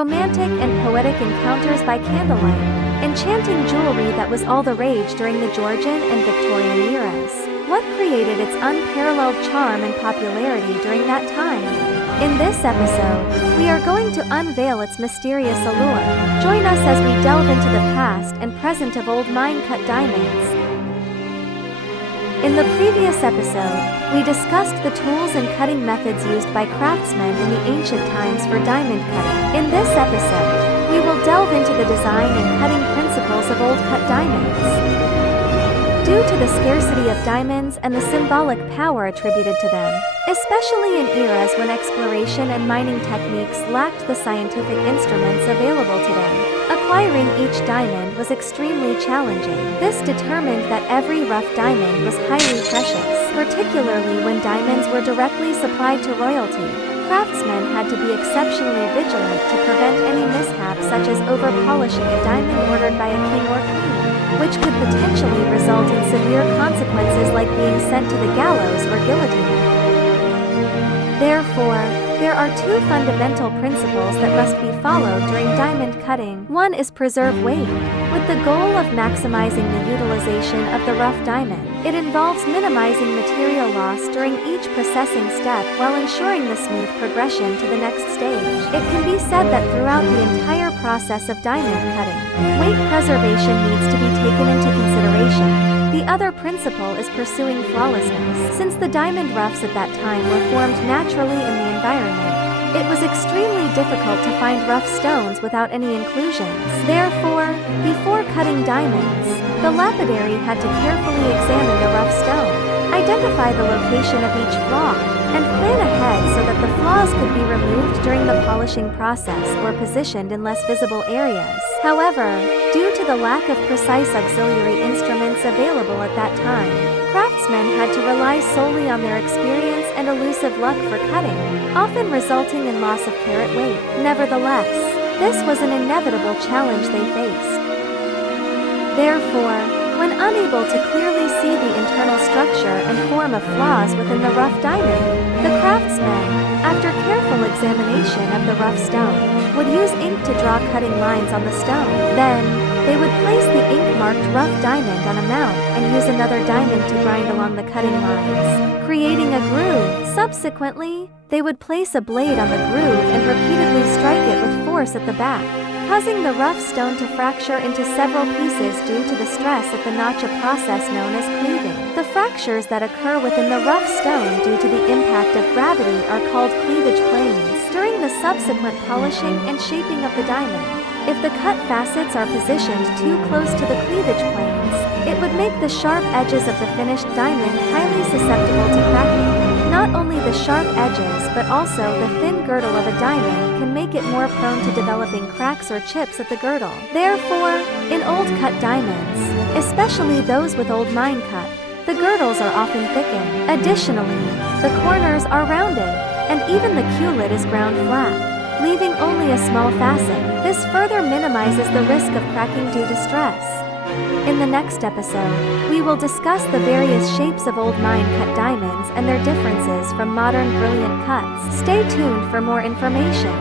romantic and poetic encounters by candlelight, enchanting jewelry that was all the rage during the Georgian and Victorian eras. What created its unparalleled charm and popularity during that time? In this episode, we are going to unveil its mysterious allure. Join us as we delve into the past and present of old mine-cut diamonds. In the previous episode, we discussed the tools and cutting methods used by craftsmen in the ancient times for diamond cutting. In this episode, we will delve into the design and cutting principles of old-cut diamonds. Due to the scarcity of diamonds and the symbolic power attributed to them, especially in eras when exploration and mining techniques lacked the scientific instruments available today, acquiring each diamond was extremely challenging. This determined that every rough diamond was highly precious, particularly when diamonds were directly supplied to royalty. Craftsmen had to be exceptionally vigilant to prevent any mishaps such as over-polishing a diamond ordered by a king or queen, which could potentially result in severe consequences like being sent to the gallows or guillotine. Therefore, there are two fundamental principles that must be followed during diamond cutting. One is preserve weight, with the goal of maximizing the utilization of the rough diamond. It involves minimizing material loss during each processing step while ensuring the smooth progression to the next stage. It can be said that throughout the entire process of diamond cutting, weight preservation needs to be taken into consideration. The other principle is pursuing flawlessness. Since the diamond roughs at that time were formed naturally in the environment, it was extremely difficult to find rough stones without any inclusions. Therefore, before cutting diamonds, the lapidary had to carefully examine the rough stone, identify the location of each flaw, and plan ahead so that the flaws could be removed during the polishing process or positioned in less visible areas. However, due to the lack of precise auxiliary instruments available at that time, craftsmen had to rely solely on their experience and elusive luck for cutting, often resulting in loss of carat weight. Nevertheless, this was an inevitable challenge they faced. Therefore, when unable to clearly see the internal structure and form of flaws within the rough diamond, the craftsmen, after careful examination of the rough stone, would use ink to draw cutting lines on the stone. Then, they would place the ink-marked rough diamond on a mount and use another diamond to grind along the cutting lines, creating a groove. Subsequently, they would place a blade on the groove and repeatedly strike it with force at the back, causing the rough stone to fracture into several pieces due to the stress of the notch, a process known as cleaving. The fractures that occur within the rough stone due to the impact of gravity are called cleavage planes. During the subsequent polishing and shaping of the diamond, if the cut facets are positioned too close to the cleavage planes, it would make the sharp edges of the finished diamond highly susceptible to cracking. Not only the sharp edges but also the thin girdle of a diamond can make it more prone to developing cracks or chips at the girdle. Therefore, in old cut diamonds, especially those with old mine cut, the girdles are often thickened. Additionally, the corners are rounded, and even the Q-lid is ground flat, leaving only a small facet. This further minimizes the risk of cracking due to stress. In the next episode, we will discuss the various shapes of old mine-cut diamonds and their differences from modern brilliant cuts. Stay tuned for more information.